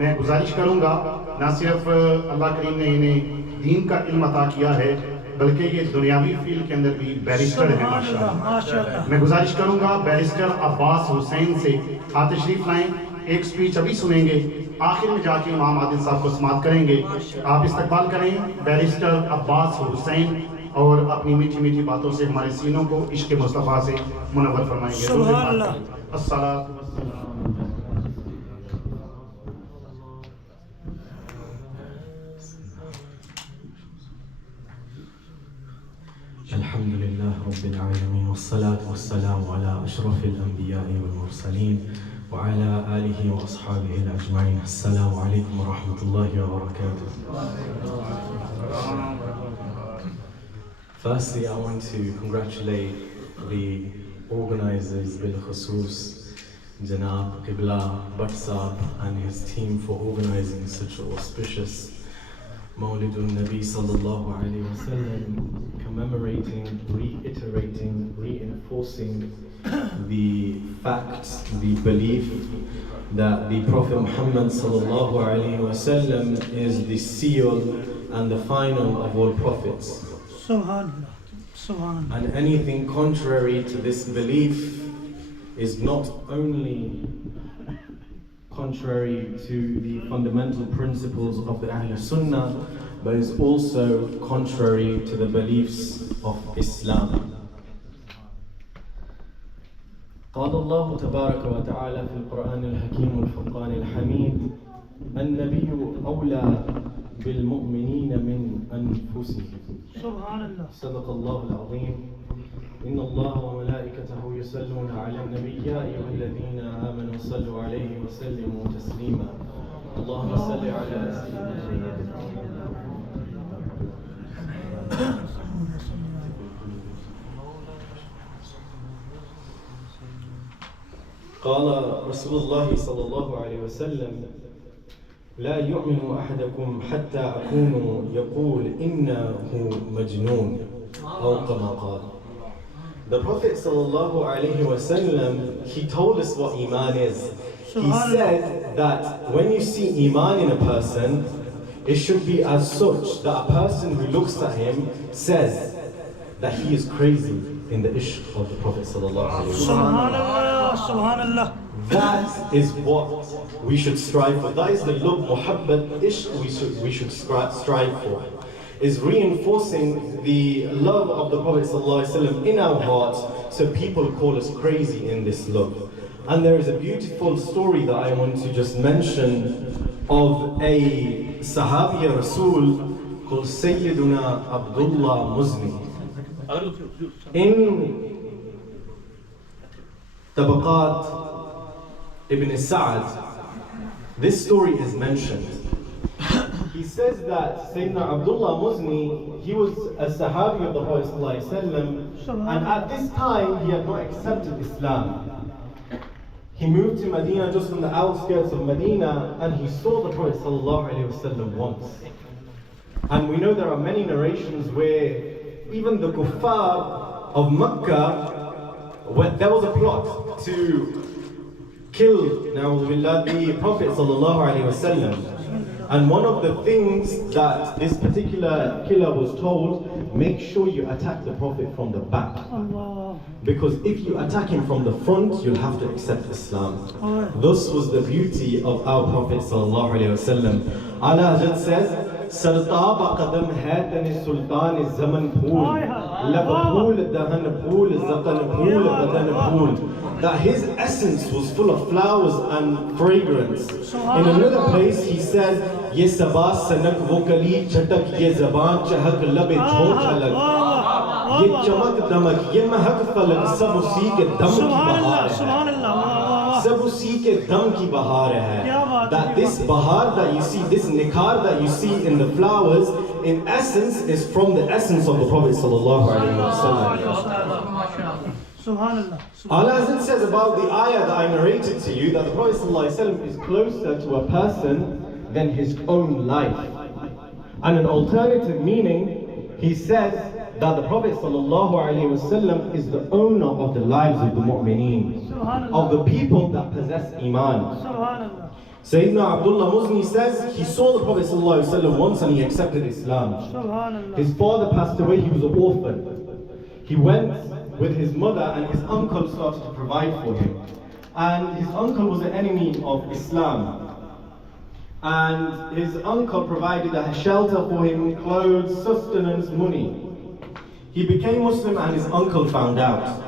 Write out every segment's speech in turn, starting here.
मैं गुजारिश करूँगा, ना सिर्फ अल्लाह करीम ने इन्हें दीन का इल्म अता किया है, बल्कि ये दुनियावी फील्ड के अंदर भी बैरिस्टर है माशाअल्लाह। मैं गुजारिश करूँगा बैरिस्टर अब्बास हुसैन से हाथ तशरीफ लाएं, एक स्पीच अभी सुनेंगे, आखिर में जाके इमाम आदिल साहब को समाअत करेंगे। आप इस्तकबाल करें बैरिस्टर अब्बास हुसैन और अपनी मीठी मीठी बातों से हमारे सीनों को इश्क मुस्तफ़ा से मुनव्वर फरमाएंगे। अस्सलातु वस्सलाम। अल्हम्दुलिल्लाह रब्बिल आलमीन वस्सलातु वस्सलामु अला अशरफिल अंबिया'i वल मुरसलीन व अला आलिहि व अस्हाबिहि अजमईन। अस्सलामु अलैकुम व रहमतुल्लाहि व बरकातुहू। Firstly, I want to congratulate the organizers bil khusus, Janab Qibla Batsab and his team for organizing such an auspicious Mawlidun Nabi sallallahu alayhi wa sallam, commemorating, reiterating, reinforcing the fact, the belief that the Prophet Muhammad sallallahu alayhi wa sallam is the seal and the final of all prophets. Subhanallah. Subhanallah. And anything contrary to this belief is not only contrary to the fundamental principles of the Ahl Sunnah, but is also contrary to the beliefs of Islam. قال الله تبارك وتعالى في القرآن الحكيم والفرقان الحميد: النبي أولى بالمؤمنين من أنفسهم. سبحان الله. صدق الله العظيم. إن الله وملائكته يصلون على النبي يا أيها الذين آمنوا صلوا عليه وسلموا تسليما. اللهم صل على سيدنا. قال رسول الله صلى الله عليه وسلم: لا يؤمن أحدكم حتى أكون يقول إنه مجنون أو كما قال. The Prophet sallallahu alaihi wasallam, he told us what Iman is. He said that when you see Iman in a person, it should be as such that a person who looks at him says that he is crazy in the ishq of the Prophet sallallahu alaihi wasallam. Subhanallah. Subhanallah. That is what we should strive for. That is the love, muhabbat, ishq we should strive for. Is reinforcing the love of the Prophet ﷺ in our hearts, so people call us crazy in this love. And there is a beautiful story that I want to just mention of a Sahabiya Rasul called Sayyiduna Abdullah Muzni. In Tabaqat Ibn Sa'ad, this story is mentioned. He says that Sayyidina Abdullah Muzni, he was a Sahabi of the Prophet ﷺ, and at this time he had not accepted Islam. He moved to Medina, just on the outskirts of Medina, and he saw the Prophet ﷺ once. And we know there are many narrations where even the kuffar of Makkah, when there was a plot to kill the Prophet ﷺ. And one of the things that this particular killer was told, make sure you attack the Prophet from the back. Because if you attack him from the front, you'll have to accept Islam. This was the beauty of our Prophet sallallahu alaihi wasallam. Ala Hazrat says, Sartaba qadam hai tane sultan zaman phool, lab phool, dahan phool, zaqan phool, badan phool. That his essence was full of flowers and fragrance. In another place he said, Ye sabas sanak vokali chatak ye zaban chahak labe chhod chalak. Ye chamak damak ye mahak falak sab usi ke dam ki bahar hai. Sab usi ke dam ki bahar hai. That this bahar that you see, this nikhar that you see in the flowers, in essence is from the essence of the Prophet sallallahu alaihi wasallam. Subhanallah. Allah Azza says about the ayah that I narrated to you, that the Prophet ﷺ is closer to a person than his own life. And an alternative meaning, he says that the Prophet ﷺ is the owner of the lives of the mu'mineen, of the people that possess Iman. Sayyidina Abdullah Muzni says he saw the Prophet ﷺ once and he accepted Islam. Subhanallah. His father passed away, he was an orphan. He went with his mother and his uncle started to provide for him. And his uncle was an enemy of Islam. And his uncle provided a shelter for him, clothes, sustenance, money. He became Muslim and his uncle found out.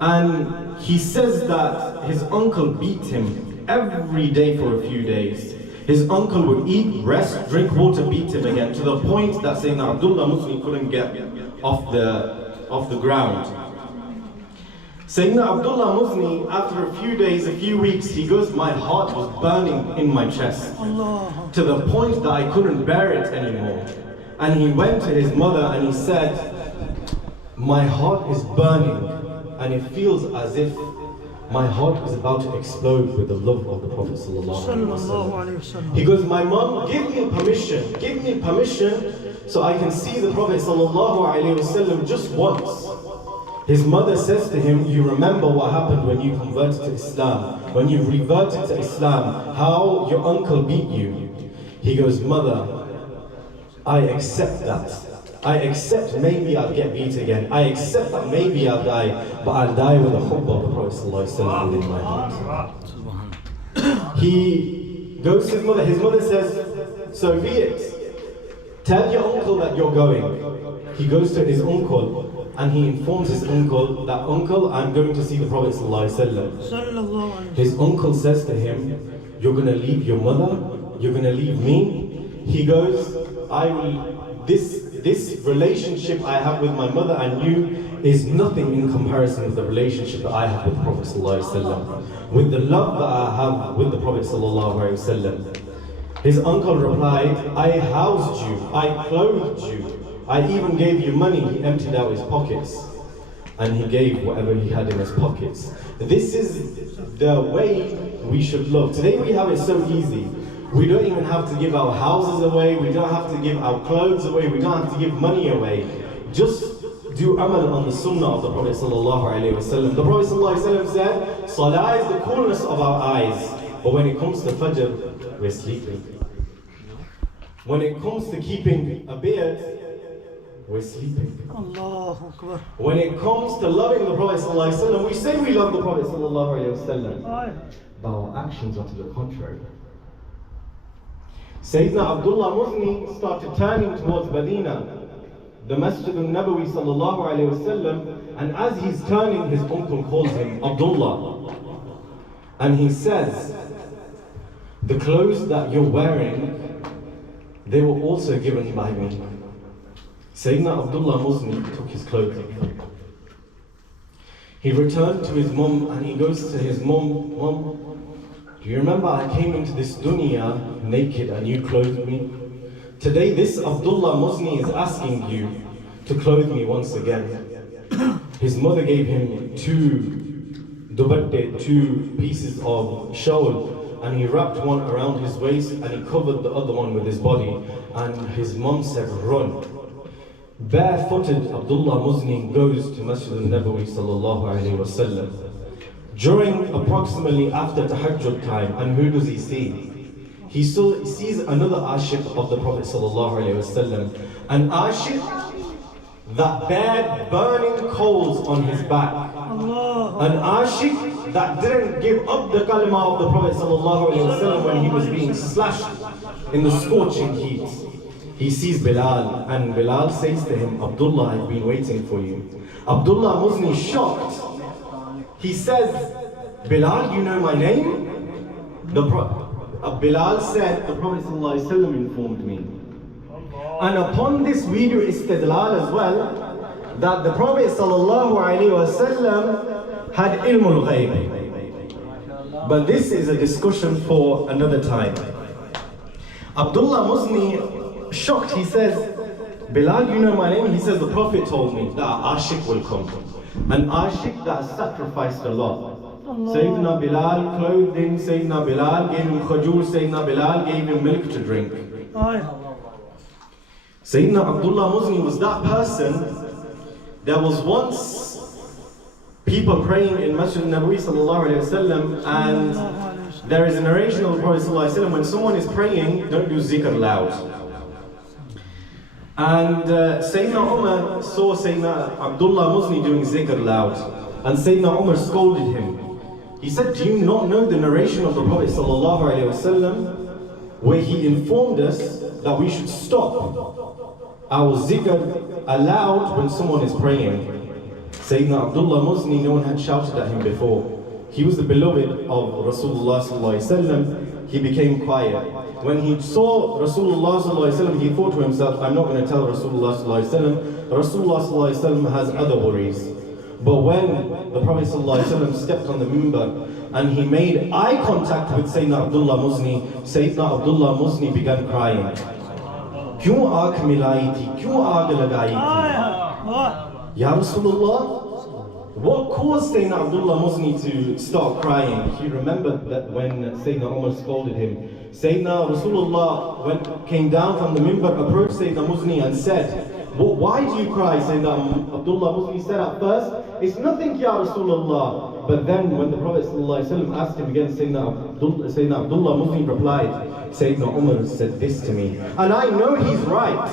And he says that his uncle beat him every day for a few days. His uncle would eat, rest, drink water, beat him again, to the point that Sayyidina Abdullah Muslim couldn't get off the ground. Sayyidina Abdullah Muzni, after a few days, a few weeks, he goes, my heart was burning in my chest, Allah. to the point that I couldn't bear it anymore. And he went to his mother and he said, my heart is burning and it feels as if my heart is about to explode with the love of the Prophet Sallallahu alayhi wasallam. He goes, my mom, give me permission so I can see the Prophet ﷺ just once. His mother says to him, you remember what happened when you converted to Islam, when you reverted to Islam, how your uncle beat you. He goes, mother, I accept that. I accept maybe I'll get beat again. I accept that maybe I'll die, but I'll die with the hubb of the Prophet ﷺ within my heart. He goes to his mother says, so be it. Tell your uncle that you're going. He goes to his uncle and he informs his uncle that, uncle, I'm going to see the Prophet ﷺ. His uncle says to him, you're going to leave your mother? You're going to leave me? He goes, this relationship I have with my mother and you is nothing in comparison with the relationship that I have with the Prophet ﷺ, with the love that I have with the Prophet ﷺ. His uncle replied, I housed you, I clothed you, I even gave you money. He emptied out his pockets and he gave whatever he had in his pockets. This is the way we should love. Today we have it so easy. We don't even have to give our houses away, we don't have to give our clothes away, we don't have to give money away. Just do amal on the sunnah of the Prophet ﷺ. The Prophet ﷺ said, Salah is the coolness of our eyes, but when it comes to Fajr, we're sleeping. When it comes to keeping a beard, we're sleeping. Allahu Akbar. When it comes to loving the Prophet ﷺ, we say we love the Prophet ﷺ, but our actions are to the contrary. Sayyidina Abdullah Muzni started turning towards Medina, the Masjid al-Nabawi sallallahu alayhi wasallam, and as he's turning, his uncle calls him Abdullah. And he says, the clothes that you're wearing, they were also given by me. Sayyidina Abdullah Muzni took his clothing. He returned to his mum and he goes to his mum, Mum, do you remember I came into this dunya naked and you clothed me? Today this Abdullah Muzni is asking you to clothe me once again. His mother gave him two pieces of shawl, and he wrapped one around his waist and he covered the other one with his body. And his mom said, run. Barefooted Abdullah Muzni goes to Masjid al-Nabawi sallallahu alayhi wasallam. During approximately after Tahajjud time, and who does he see? He sees another ashik of the Prophet ﷺ, an ashik that bared burning coals on his back, an ashik that didn't give up the kalima of the Prophet ﷺ when he was being slashed in the scorching heat. He sees Bilal, and Bilal says to him, Abdullah, I've been waiting for you. Abdullah Muzni shocked. He says, Bilal, you know my name? Bilal said, the Prophet ﷺ informed me. And upon this video istidlal as well, that the Prophet ﷺ had ilmul ghayb. But this is a discussion for another time. Abdullah Muzni, shocked, he says, Bilal, you know my name? He says, the Prophet told me that ashik will come. An ashik that sacrificed a lot. Sayyidina Bilal clothed him, Sayyidina Bilal gave him khajur, Sayyidina Bilal gave him milk to drink. Sayyidina Abdullah Muzni was that person. There was once people praying in Masjid al-Nabawi sallallahu alayhi wasallam, and there is a narration of the Prophet ﷺ, when someone is praying, don't do zikr loud. And Sayyidina Umar saw Sayyidina Abdullah Muzni doing zikr loud. And Sayyidina Umar scolded him. He said, do you not know the narration of the Prophet ﷺ, where he informed us that we should stop our zikr aloud when someone is praying? Sayyidina Abdullah Muzni, no one had shouted at him before. He was the beloved of Rasulullah ﷺ. He became quiet. When he saw Rasulullah ﷺ, he thought to himself, I'm not going to tell Rasulullah ﷺ. Rasulullah ﷺ has other worries. But when the Prophet ﷺ stepped on the minbar and he made eye contact with Sayyidina Abdullah Muzni Muzni began crying. Kyun aankh milai thi? Kyun aag lagayi thi? Ya Rasulullah, what caused Sayyidina Abdullah Muzni to start crying? He remembered that when Sayyidina Umar scolded him. Sayyidina Rasulullah came down from the minbar, approached Sayyidina Muzni and said, why do you cry? Sayyidina Abdullah Muzni said at first, it's nothing, Ya Rasulullah. But then when the Prophet ﷺ asked him again, Sayyidina Abdullah Muzni replied, Sayyidina Umar said this to me. And I know he's right.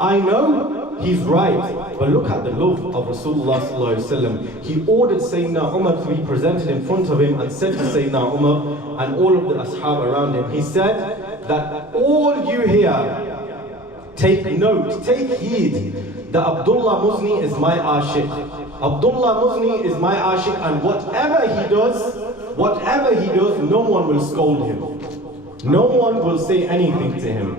I know he's right. But look at the love of Rasulullah ﷺ. He ordered Sayyidina Umar to be presented in front of him and said to Sayyidina Umar and all of the ashab around him, he said that all you here, take note, take heed, that Abdullah Muzni is my ashiq. Abdullah Muzni is my ashiq, and whatever he does, no one will scold him. No one will say anything to him.